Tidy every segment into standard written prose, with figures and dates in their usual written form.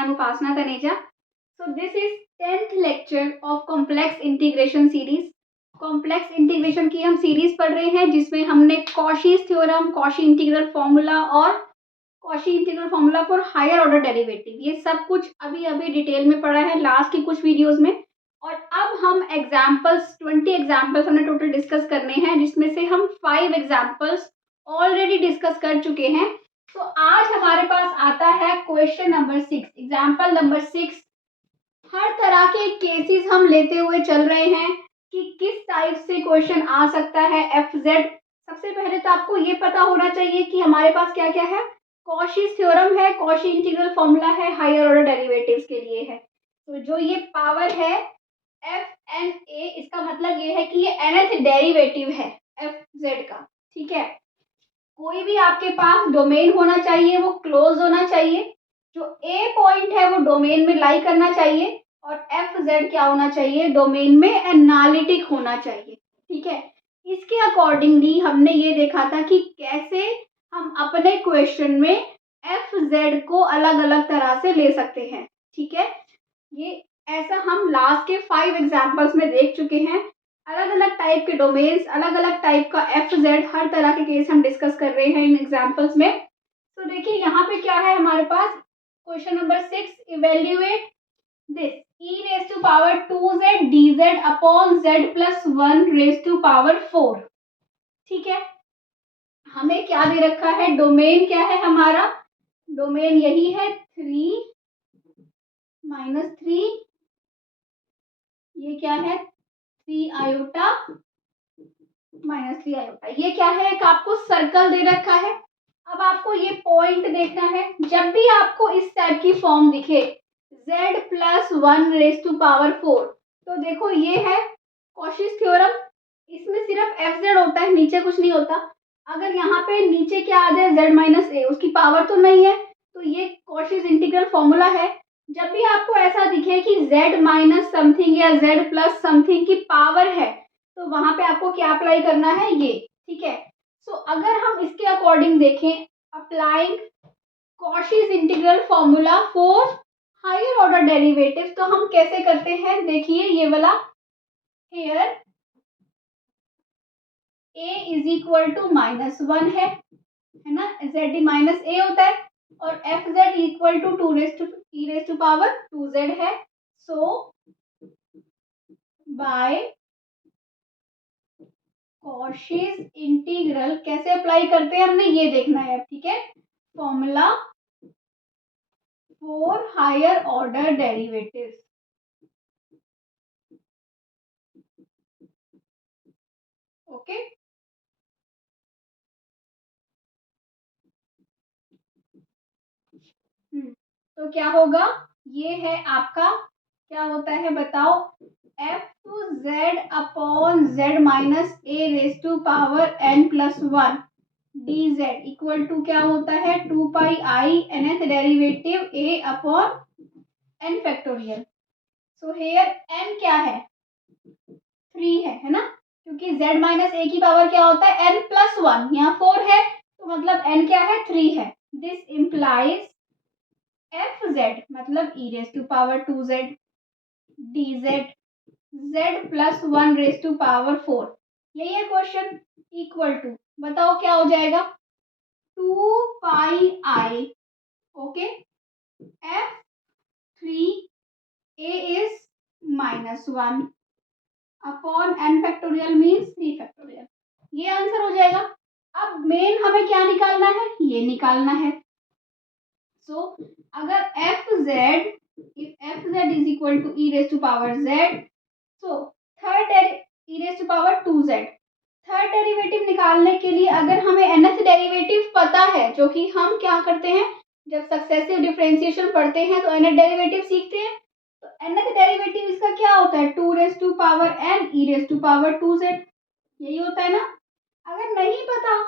I am Upasana Taneja. So this is 10th lecture of complex integration series. Complex integration की हम series पढ़ रहे हैं जिसमें हमने Cauchy's theorem, Cauchy integral formula और Cauchy integral formula for higher order derivative, ये सब कुछ अभी अभी डिटेल में पढ़ा है लास्ट की कुछ वीडियोस में। और अब हम एग्जाम्पल्स 20 एग्जाम्पल्स हमने टोटल डिस्कस करने हैं, जिसमें से हम 5 एग्जाम्पल्स ऑलरेडी डिस्कस कर चुके हैं। तो आज हमारे पास आता है क्वेश्चन नंबर 6, एग्जाम्पल नंबर 6। हर तरह के केसेस हम लेते हुए चल रहे हैं कि किस टाइप से क्वेश्चन आ सकता है एफ जेड। सबसे पहले तो आपको ये पता होना चाहिए कि हमारे पास क्या क्या है। कॉशीज थ्योरम है, कॉशी इंटीग्रल फॉर्मूला है, हायर ऑर्डर डेरिवेटिव्स के लिए है। तो जो ये पावर है एफ एन ए, इसका मतलब ये है कि ये nth डेरिवेटिव है एफ जेड का। ठीक है, कोई भी आपके पास डोमेन होना चाहिए, वो क्लोज होना चाहिए। जो ए पॉइंट है वो डोमेन में लाई करना चाहिए और एफ जेड क्या होना चाहिए, डोमेन में एनालिटिक होना चाहिए। ठीक है, इसके अकॉर्डिंगली हमने ये देखा था कि कैसे हम अपने क्वेश्चन में एफ जेड को अलग अलग तरह से ले सकते हैं। ठीक है, ये ऐसा हम लास्ट के 5 एग्जाम्पल्स में देख चुके हैं। अलग अलग टाइप के डोमेन्स, अलग अलग टाइप का एफ जेड, हर तरह के केस हम डिस्कस कर रहे हैं इन एग्जाम्पल्स में। तो देखिए यहाँ पे क्या है हमारे पास, question number 6, evaluate this e raise to power 2z dz upon z plus 1 raise to power 4। ठीक है, हमें क्या दे रखा है, डोमेन क्या है हमारा, डोमेन यही है 3 -3, ये क्या है 3 आयोटा -3 आयोटा, ये क्या है, एक आपको सर्कल दे रखा है। अब आपको ये पॉइंट देखना है, जब भी आपको इस टाइप की फॉर्म दिखे z plus 1 raise to power 4, तो देखो ये है कॉशीज थ्योरम, इसमें सिर्फ एफ जेड होता है, नीचे कुछ नहीं होता। अगर यहाँ पे नीचे क्या आ जाए z माइनस ए, उसकी पावर तो नहीं है, तो ये कॉशीज इंटीग्रल फॉर्मूला है। जब भी आपको ऐसा दिखे कि z माइनस समथिंग या z प्लस समथिंग की पावर है, तो वहां पे आपको क्या अप्लाई करना है, ये। ठीक है, सो अगर हम इसके अकॉर्डिंग देखें, applying Cauchy's integral formula for higher order derivative, तो हम कैसे करते हैं, देखिए ये वाला, here a is equal to -1 है ना, z माइनस ए होता है, और F Z equal to 2 raise to power 2z है। सो बाय कॉशीज इंटीग्रल कैसे अप्लाई करते हैं हमने ये देखना है। ठीक है, formula for higher order derivatives. Okay, तो क्या होगा, ये है आपका, क्या होता है बताओ, F to Z upon Z minus A raise to power n plus 1 D Z equal to क्या होता है, 2 pi I nth derivative a upon n factorial. So here n क्या है, 3 है ना, क्योंकि z माइनस ए की पावर क्या होता है, n प्लस 1, यहाँ 4 है, तो मतलब n क्या है, 3 है। दिस इम्प्लाइज एफ जेड मतलब e raise to power 2z D Z z plus 1 raise to power 4, यही है क्वेश्चन, इक्वल टू, बताओ क्या हो जाएगा, 2 pi i, okay, F 3 a is -1 upon n factorial means 3 factorial, ये आंसर हो जाएगा। अब मेन हमें क्या निकालना है, ये निकालना है। सो अगर F Z, if F Z is equal to E raise to power Z, so third E raise to power 2z, third derivative निकालने के लिए अगर हमें nth डेरिवेटिव पता है, जो कि हम क्या करते हैं जब सक्सेसिव डिफरेंशिएशन पढ़ते हैं तो nth डेरिवेटिव सीखते हैं, तो nth डेरिवेटिव इसका क्या होता है, 2 raise to power n e raise to power 2z, यही होता है ना। अगर नहीं पता,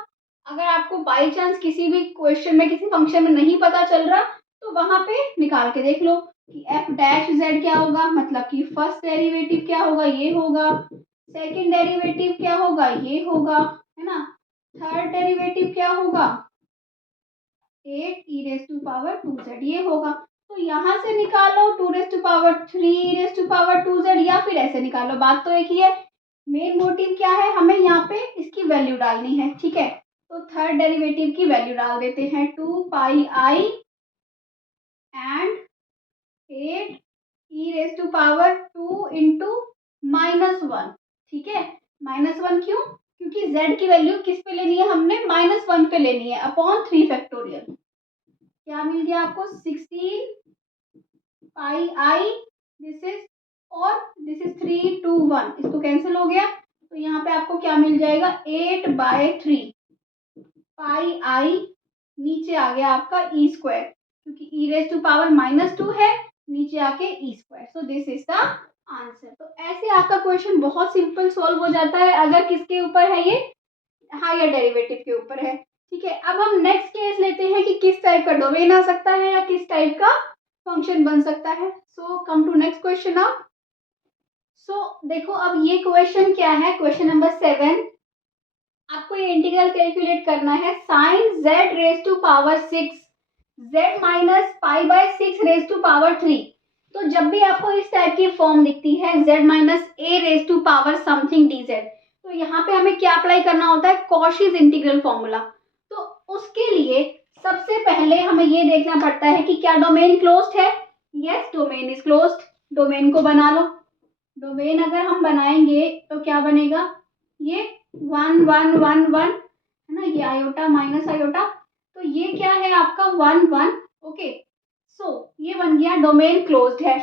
अगर आपको बाई चांस किसी भी क्वेश्चन में किसी फंक्शन में नहीं पता चल रहा, तो वहां पे निकाल के देख लो कि एफ डैश जेड क्या होगा, मतलब कि फर्स्ट डेरिवेटिव क्या होगा, ये होगा, सेकंड डेरिवेटिव क्या होगा, ये होगा, है ना, थर्ड डेरिवेटिव क्या होगा, 8 e raise to power 2z, ये होगा। तो यहाँ से निकालो 2^3 या फिर ऐसे निकालो, बात तो एक ही है। मेन मोटिव क्या है, हमें यहाँ पे इसकी वैल्यू डालनी है, ठीक है। तो थर्ड डेरिवेटिव की वैल्यू डाल देते हैं 2πi एंड 8e⁻² इंटू -1, ठीक है। -1 क्यों, क्योंकि z की वैल्यू किस पे लेनी है, हमने -1 पे लेनी है, अपॉन 3 फैक्टोरियल। क्या मिल गया आपको, 16πi, दिस इज और दिस इज 3 2 1, इसको कैंसिल हो गया। तो यहाँ पे आपको क्या मिल जाएगा, 8/3 πi, नीचे आ गया आपका e², क्योंकि e⁻² है, नीचे आके e²। So this is the answer. तो ऐसे आपका क्वेश्चन बहुत सिंपल सॉल्व हो जाता है, अगर किसके ऊपर है, ये हायर डेरिवेटिव के ऊपर है, ठीक है। अब हम नेक्स्ट केस लेते हैं कि किस टाइप का डोमेन आ सकता है या किस टाइप का फंक्शन बन सकता है। सो कम टू नेक्स्ट क्वेश्चन अब। सो देखो अब ये क्वेश्चन क्या है, क्वेश्चन नंबर 7। आपको ये इंटीग्रल कैलकुलेट करना है sin z⁻⁶ z-π/6 तो जब भी आपको इस टाइप की फॉर्म दिखती है z-a⁻ समथिंग dz, तो यहाँ पे हमें क्या अप्लाई करना होता है, कॉशीज इंटीग्रल फॉर्मूला। तो उसके लिए सबसे पहले हमें ये देखना पड़ता है कि क्या डोमेन क्लोज्ड है। Yes, domain is closed. Domain को बना लो। डोमेन अगर हम बनाएंगे तो क्या बनेगा, ये 1 1 1 1 है ना, ये आयोटा माइनस आयोटा, तो ये क्या है आपका 1 1, ओके। सो ये बन गया, डोमेन क्लोज्ड है।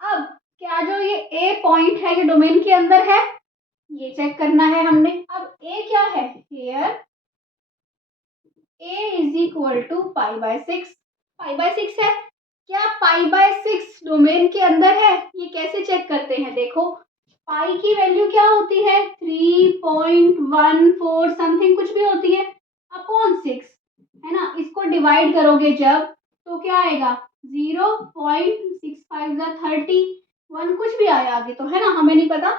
अब क्या जो ये ए पॉइंट है ये डोमेन के अंदर है, ये चेक करना है हमने। अब ए क्या है, हियर a = π/6, π/6 है। क्या π/6 डोमेन के अंदर है, ये कैसे चेक करते हैं, देखो पाई की वैल्यू क्या होती है, 3.14 समथिंग कुछ भी होती है, अपॉन 6 है ना। इसको डिवाइड करोगे जब तो क्या आएगा, 0.65 कुछ भी आया आगे तो, है ना, हमें नहीं पता,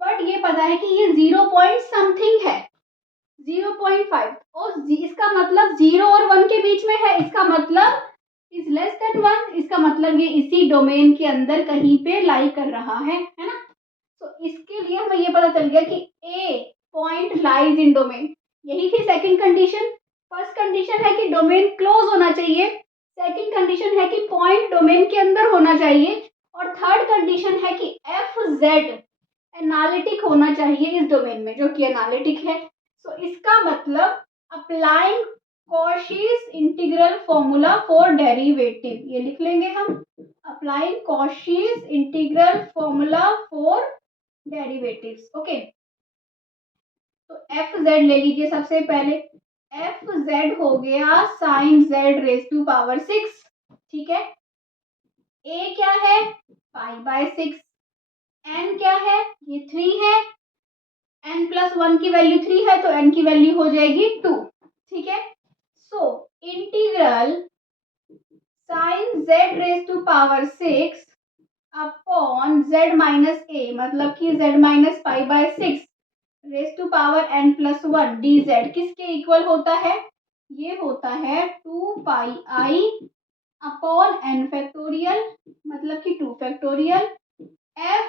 बट ये पता है कि ये 0 पॉइंट समथिंग है, 0.5, और इसका मतलब 0 और 1 के बीच में है, इसका मतलब इज लेस देन 1, इसका मतलब ये इसी डोमेन के अंदर कहीं पे लाई कर रहा है ना। तो इसके लिए हमें ये पता चल गया कि ए पॉइंट लाइज इन डोमेन, यही थी सेकंड कंडीशन। फर्स्ट कंडीशन है कि डोमेन क्लोज होना चाहिए, सेकंड कंडीशन है कि पॉइंट डोमेन के अंदर होना चाहिए, और थर्ड कंडीशन है कि एफ जेड एनालिटिक होना चाहिए इस डोमेन में, जो कि एनालिटिक है। तो इसका मतलब applying Cauchy's integral formula for derivative, ये लिख लेंगे हम, applying Cauchy's integral formula for derivatives, okay. तो एफ जेड ले लीजिए सबसे पहले, एफ जेड हो गया sin z⁻⁶, ठीक है। ए क्या है, π/6, एन क्या है, ये 3 है, n+1 की वैल्यू 3 है, तो n की वैल्यू हो जाएगी 2, ठीक है। So integral sin z⁻⁶ upon z-a, मतलब कि z-π/6 n+1 dz किसके इक्वल होता है, ये होता है 2πi अपॉन n फैक्टोरियल, मतलब कि 2 factorial f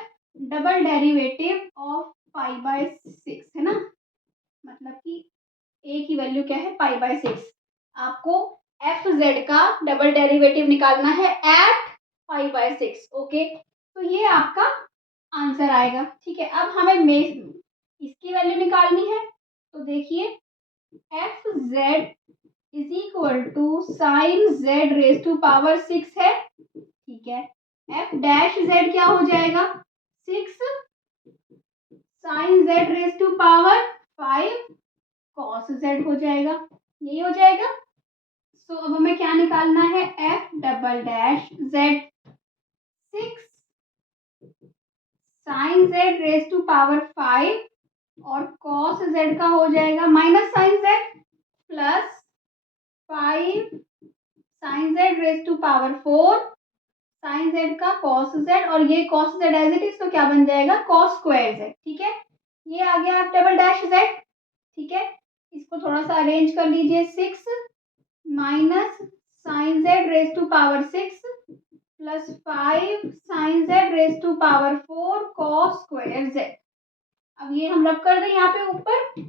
double derivative of π/6, है ना, मतलब कि a की वैल्यू क्या है, π/6। आपको एफ जेड का डबल डेरिवेटिव निकालना है एट π/6, ओके। तो ये आपका आंसर आएगा, ठीक है। अब हमें इसकी वैल्यू निकालनी है, तो देखिए F Z is equal to sine z⁻⁶ है, ठीक है। एफ डैश जेड क्या हो जाएगा, 6 साइन z⁵ कॉस जेड हो जाएगा, यही हो जाएगा। सो अब हमें क्या निकालना है, F double dash Z 6 sine z⁵ और कॉस जेड का हो जाएगा minus sine Z plus 5 sine z⁴ sine Z का कॉस जेड, और ये cos Z as it is, तो क्या बन जाएगा, कॉस स्क्वायर जेड, ठीक है। ये आ गया डबल डैश जेड, ठीक है। इसको थोड़ा सा अरेंज कर लीजिए, 6 minus sine z⁻⁶ plus 5 sine Z raise to power 4 cos square Z. अब ये हम रब कर दें यहाँ पे ऊपर।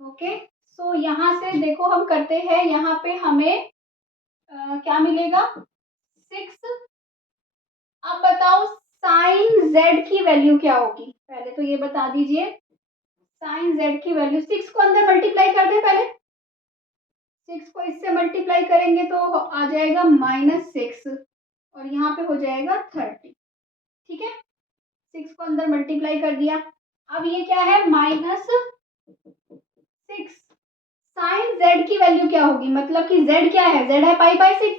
ओके, सो यहाँ से देखो हम करते हैं, यहाँ पे हमें क्या मिलेगा 6। अब बताओ साइन जेड की वैल्यू क्या होगी, पहले तो ये बता दीजिए। साइन जेड की वैल्यू 6 को अंदर मल्टीप्लाई कर दे, पहले 6 को इससे मल्टीप्लाई करेंगे तो आ जाएगा -6 और यहाँ पे हो जाएगा 30। ठीक है, 6 को अंदर मल्टीप्लाई कर दिया। अब ये क्या है -6। साइन जेड की वैल्यू क्या होगी, मतलब कि जेड क्या है, जेड है π/6।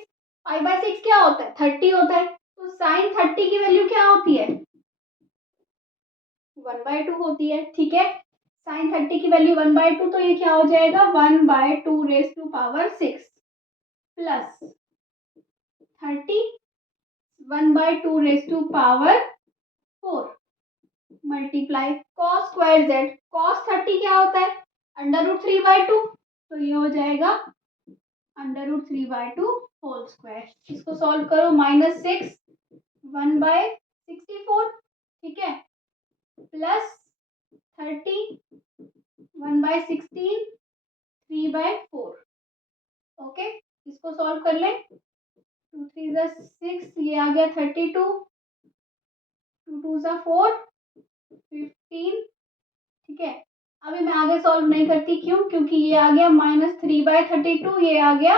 π/6 क्या होता है 30 होता है, तो साइन 30 की वैल्यू क्या होती है 1/2 होती है। ठीक है, साइन 30 की वैल्यू 1/2, तो ये क्या हो जाएगा 1/2 रेज टू पावर 6 प्लस 30 1/2 raise to power 4 multiply cos square Z. Cos 30 क्या होता है √3/2, तो ये हो जाएगा √3/2 होल स्क्वायर। इसको सॉल्व करो, -6 1/64, ठीक है, प्लस 30 1/16 3/4। ओके, इसको सॉल्व कर ले, 2 3 6, ये आ गया 32, 2 2 4 15। ठीक है, अभी मैं आगे सॉल्व नहीं करती, क्यों, क्योंकि ये आ गया -3/32, ये आ गया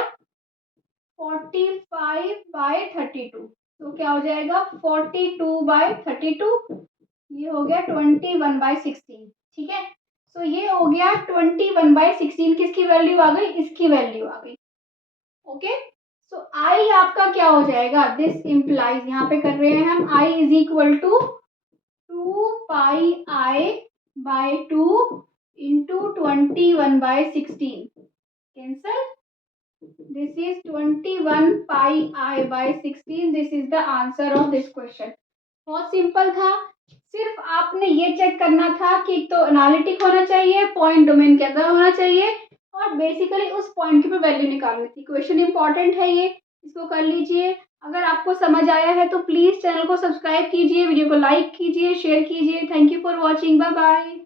45/32, तो क्या हो जाएगा 42/32, ये हो गया 21/16। ठीक है, तो ये हो गया 21/16, किसकी वैल्यू आ गई, इसकी वैल्यू आ गई। ओके, सो आई आपका क्या हो जाएगा, दिस इम्प्लाइज, यहाँ पे कर रहे हैं हम I is equal to 2πi/2 into 21/16 cancel, this is 21πi/16, this is the answer of this question। बहुत सिंपल था, सिर्फ आपने ये चेक करना था कि तो एनालिटिक होना चाहिए, पॉइंट डोमेन के अंदर होना चाहिए और बेसिकली उस पॉइंट की पे वैल्यू निकालनी थी। क्वेश्चन इंपॉर्टेंट है ये, इसको कर लीजिए। अगर आपको समझ आया है तो प्लीज़ चैनल को सब्सक्राइब कीजिए, वीडियो को लाइक कीजिए, शेयर कीजिए। Thank you for watching, bye bye.